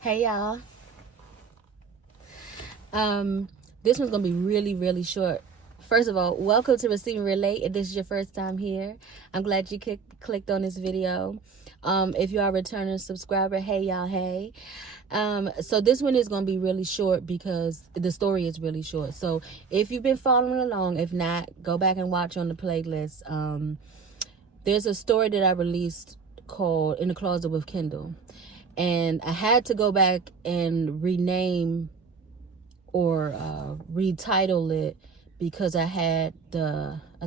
Hey y'all. This one's gonna be really short. First of all, welcome to Receive and Relate. If this is your first time here, I'm glad you clicked on this video. If you are a returning subscriber, hey y'all, hey. So this one is gonna be really short because the story is really short. So if you've been following along, if not, go back and watch on the playlist. There's a story that I released called In the Closet with Kendall. And I had to go back and rename or retitle it because I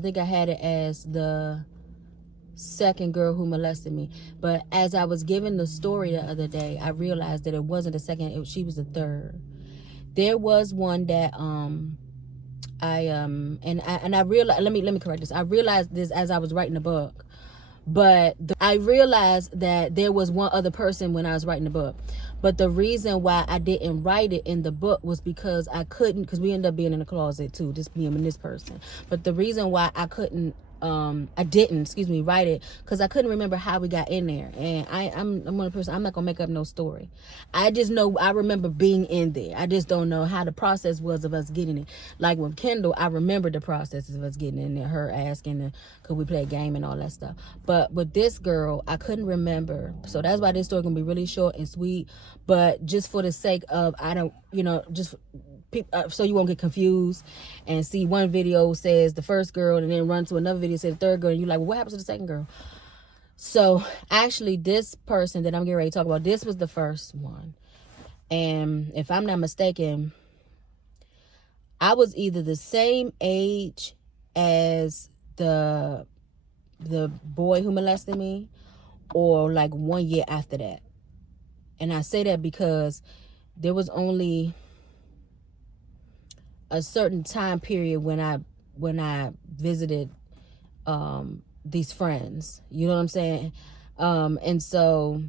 think I had it as the second girl who molested me. But as I was given the story the other day, I realized that it wasn't the second, she was the third. There was one that I realized, let me correct this. I realized this as I was writing the book. But I realized that there was one other person when I was writing the book. But the reason why I didn't write it in the book was because I couldn't, because we ended up being in the closet too, just me and this person. But the reason why I didn't write it, because I couldn't remember how we got in there. And I'm one person, I'm not gonna make up no story. I just know I remember being in there. I just don't know how the process was of us getting it. Like with Kendall, I remember the process of us getting in there, her asking could we play a game and all that stuff. But with this girl, I couldn't remember. So that's why this story gonna be really short and sweet. But just for the sake of, so you won't get confused and see one video says the first girl and then run to another video say the third girl and you're like, well, what happens to the second girl? So actually this person that I'm getting ready to talk about, this was the first one. And if I'm not mistaken, I was either the same age as the boy who molested me or like 1 year after that. And I say that because there was only a certain time period when I visited these friends, you know what I'm saying? And so,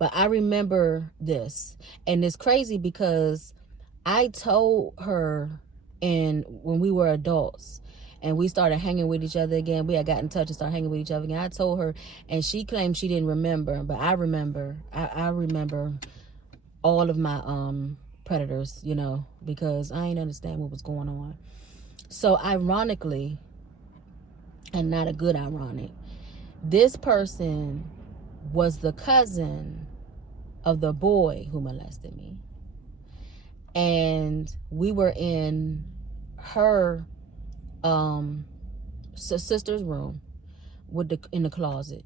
but I remember this, and it's crazy because I told her, and when we were adults and we started hanging with each other again, we had got in touch and started hanging with each other again, I told her, and she claimed she didn't remember, but I remember. I remember all of my predators, you know, because I ain't understand what was going on. So ironically, and not a good ironic, this person was the cousin of the boy who molested me. And we were in her sister's room in the closet.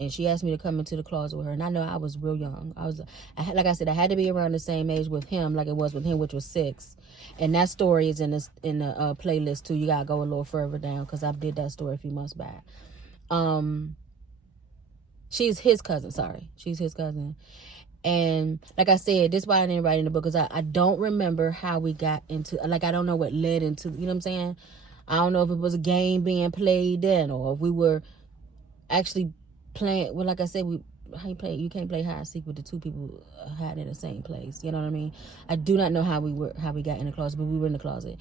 And she asked me to come into the closet with her. And I know I was real young. Like I said, I had to be around the same age with him, like it was with him, which was 6. And that story is in the playlist too. You gotta go a little further down because I did that story a few months back. She's his cousin. Sorry, she's his cousin. And like I said, this is why I didn't write in the book, because I don't remember how we got into. Like I don't know what led into. You know what I'm saying? I don't know if it was a game being played then, or if we were actually playing. Well, like I said, how you play? You can't play hide and seek with the two people hiding in the same place. You know what I mean? I do not know how we got in the closet, but we were in the closet,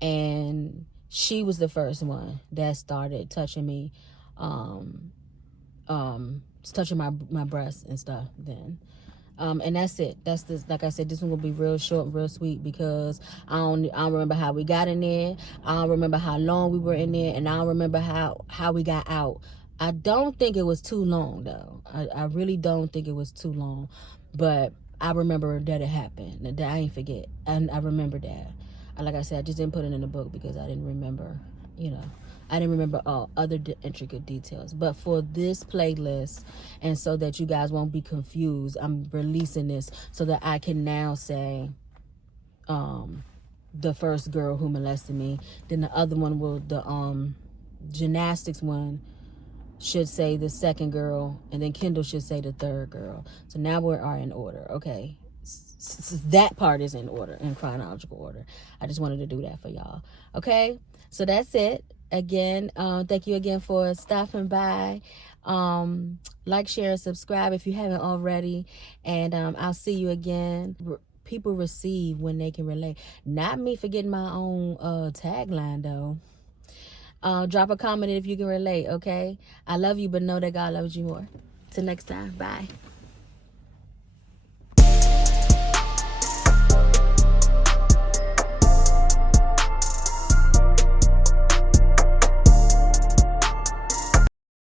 and she was the first one that started touching me, touching my breasts and stuff. Then, and that's it. That's this. Like I said, this one will be real short and real sweet because I don't remember how we got in there. I don't remember how long we were in there, and I don't remember how we got out. I don't think it was too long, though. I really don't think it was too long. But I remember that it happened. That I ain't forget. And I remember that. Like I said, I just didn't put it in the book because I didn't remember, I didn't remember all other intricate details. But for this playlist, and so that you guys won't be confused, I'm releasing this so that I can now say the first girl who molested me. Then the other one will, the gymnastics one, should say the second girl, and then Kendall should say the third girl. So now we are in order, okay? That part is in order, in chronological order. I just wanted to do that for y'all, okay? So that's it. Again, thank you again for stopping by. Like, share, and subscribe if you haven't already, and I'll see you again. People receive when they can relate. Not me forgetting my own tagline, though. Drop a comment if you can relate, okay? I love you, but know that God loves you more. Till next time. Bye.